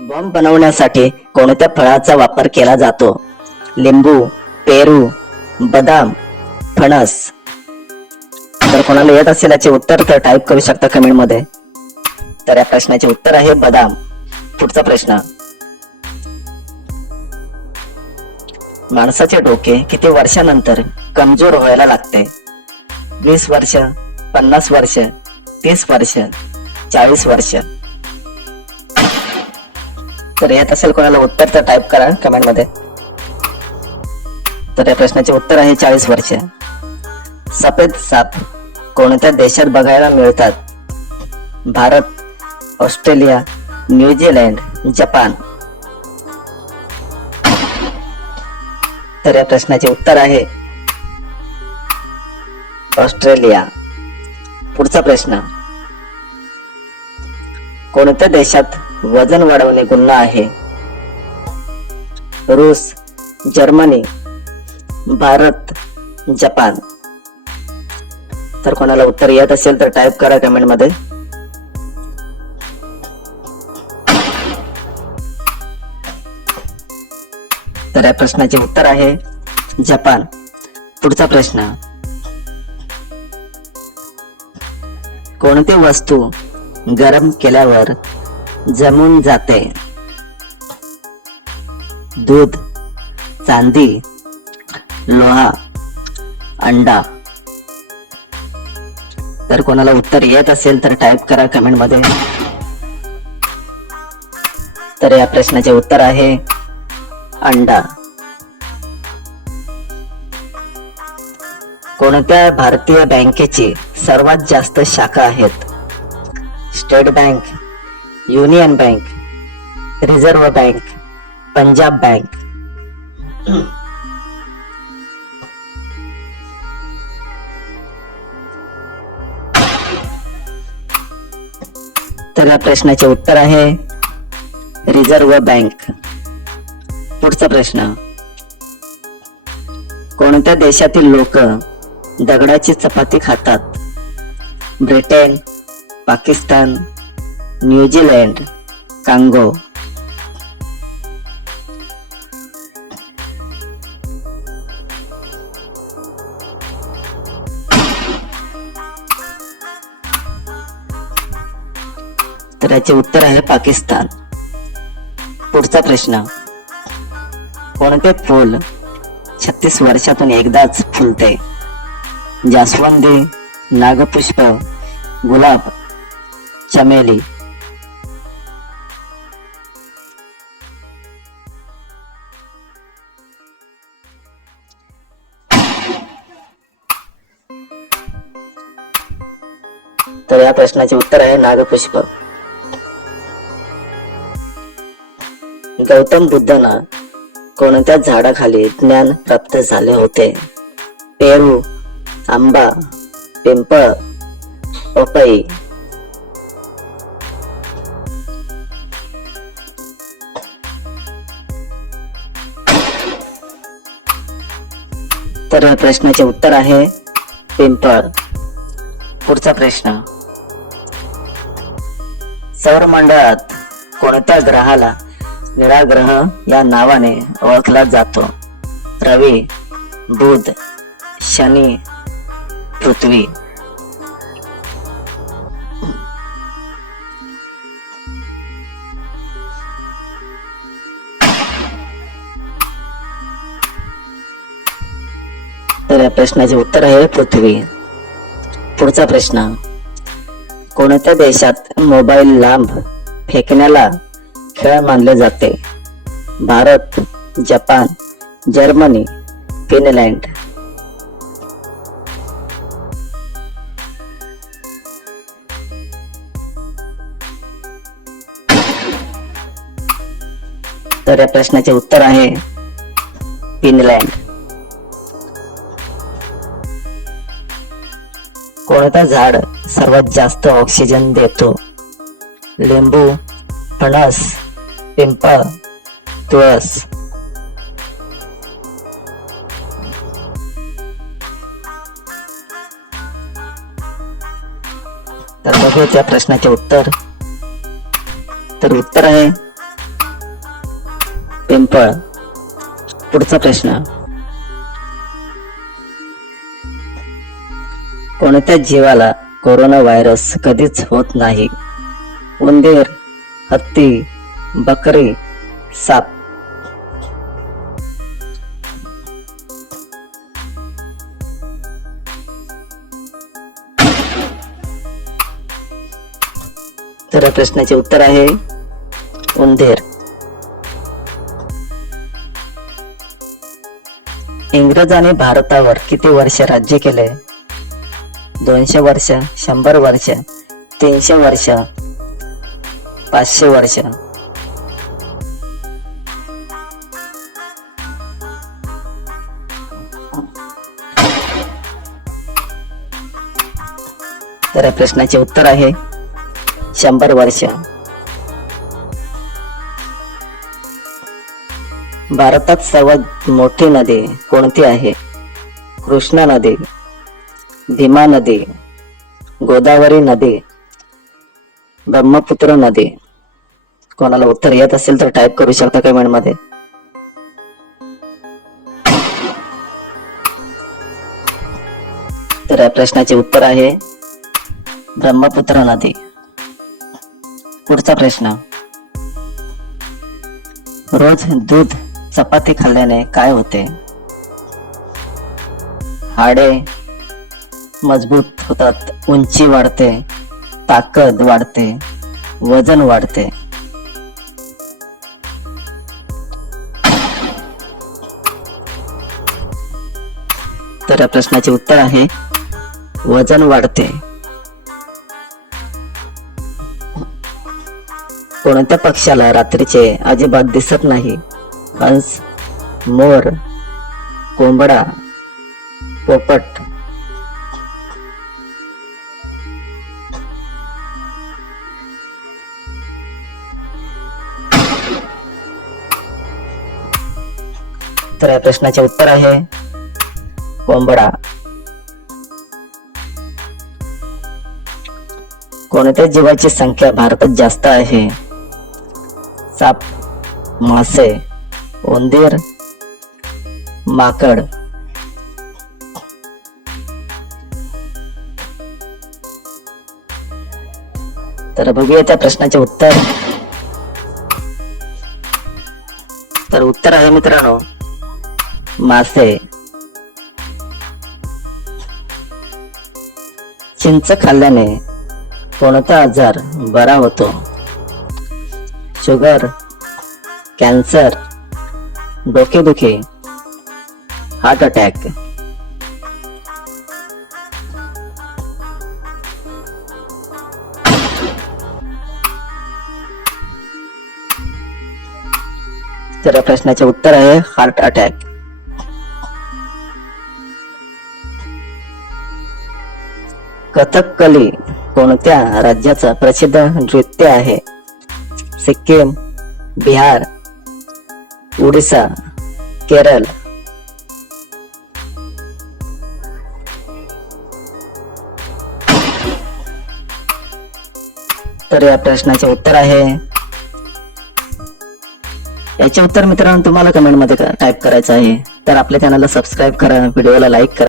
Bomb बनवण्यासाठी कोणत्या फळाचा वापर केला जातो? लिंबू पेरू बदाम फणस. जर कोणाला येत असेल याचे उत्तर तर टाईप करू शकता कमेंटमध्ये. तर या प्रश्नाचे उत्तर आहे बदाम. पुढचा प्रश्न. माणसाचे डोके किती वर्षानंतर कमजोर व्हायला लागते? वीस वर्ष पन्नास वर्ष तीस वर्ष चाळीस वर्ष. तर येत असेल कोणाला उत्तर तर टाईप करा कमेंटमध्ये. तर या प्रश्नाचे उत्तर आहे चाळीस वर्ष. सफेद साप कोणत्या देशात बघायला मिळतात? Bharat Australia New Zealand Japan. तर या प्रश्नाचे उत्तर आहे ऑस्ट्रेलिया. पुढचा प्रश्न. कोणत्या देशात वजन वाढवणे गुन्हा आहे. रूस जर्मनी भारत जपान. तर कोणाला उत्तर येत असेल तर टाईप करा कमेंटमध्ये. तर या प्रश्नाचे उत्तर आहे जपान. पुढचा प्रश्न. कोणती वस्तू गरम केल्यावर जमून जाते. दूध चांदी लोहा अंडा. तर कोणाला उत्तर येत असेल तर टाईप करा कमेंटमध्ये. तर या प्रश्नाचे उत्तर आहे अंडा. कोणत्या भारतीय बँकेची सर्वात जास्त शाखा आहेत? State bank union bank reserve bank Punjab bank. तर या प्रश्नाचे उत्तर आहे रिझर्व्ह बँक. पुढचा प्रश्न कोणत्या देशातील लोक दगडाची चपाती खातात? Britain Pakistan New Zealand Congo. तर याचे उत्तर आहे पाकिस्तान. पुढचा प्रश्न. कोणते फूल छत्तीस वर्षातून एकदाच फुलते? जास्वंदी नागपुष्प गुलाब चमेली. तर या प्रश्नाचे उत्तर आहे नागपुष्प. गौतम बुद्धांना कोणत्या झाडाखाली ज्ञान प्राप्त झाले होते? पेरू आंबा पिंपळ पपई. तर या प्रश्नाचे उत्तर आहे पिंपळ. पुढचा प्रश्न. सौरमंडळात कोणत्या ग्रहाला निळा ग्रह या नावाने ओळखला जातो? रवी बुध शनी पृथ्वी. तर या प्रश्नाचे उत्तर आहे पृथ्वी. पुढचा प्रश्न. कोणत्या देशात मोबाईल लांब फेकण्याला खेळ मानले जाते? Bharat Japan Germany Finland. तर या प्रश्नाचे उत्तर आहे फिनलँड. कोणता झाड सर्वात जास्त ऑक्सिजन देतो. लिंबू फणस पिंपळ तुळस. तर बघू त्या प्रश्नाचे उत्तर. तर उत्तर आहे पिंपळ. पुढचा प्रश्न. कोणत्या जीवाला कोरोना व्हायरस कधीच होत नाही? उंदीर हत्ती बकरी साप. तर प्रश्नाचे उत्तर आहे उंदीर. इंग्रजांनी भारतावर किती वर्ष राज्य केले? दोनशे वर्ष शंभर वर्ष तीनशे वर्ष पाचशे वर्ष. तर या प्रश्नाचे उत्तर आहे शंभर वर्ष. भारतात सर्वात मोठी नदी कोणती आहे? कृष्णा नदी भीमा नदी गोदावरी नदी ब्रह्मपुत्र नदी. कोणाला उत्तर येत असेल तर टाईप करू शकता कमेंटमध्ये. तर या प्रश्नाचे उत्तर आहे ब्रह्मपुत्र नदी. पुढचा प्रश्न. रोज दूध चपाती खाल्ल्याने काय होते? हाडे मजबूत होतात उंची वाढते ताकद वाढते वजन वाढते. तर या प्रश्नाचे उत्तर आहे वजन वाढते. कोणत्या पक्षाला रात्रीचे अजिबात दिसत नाही? हंस मोर कोंबडा पोपट तर या प्रश्नाचे उत्तर आहे. कोंबडा. कोणत्या जीवाची संख्या भारतात जास्त आहे? साप मासे उंदीर माकड. तर बघूया त्या प्रश्नाचे उत्तर. तर उत्तर आहे मित्रांनो मासे. चिंच खाल्ल्याने कोणता आजार बरा होतो? शुगर कॅन्सर डोकेदुखी हार्ट अटॅक. तर प्रश्नाचे उत्तर आहे हार्ट अटॅक. कथकली कोणत्या राज्याचं प्रसिद्ध नृत्य आहे? सिक्कीम बिहार ओडिसा केरळ. तर या प्रश्नाचे उत्तर आहे. याचे उत्तर मित्रांनो तुम्हाला कमेंटमध्ये टाईप करायचं आहे. तर आपल्या चॅनलला सबस्क्राईब करा व्हिडिओला लाईक करा.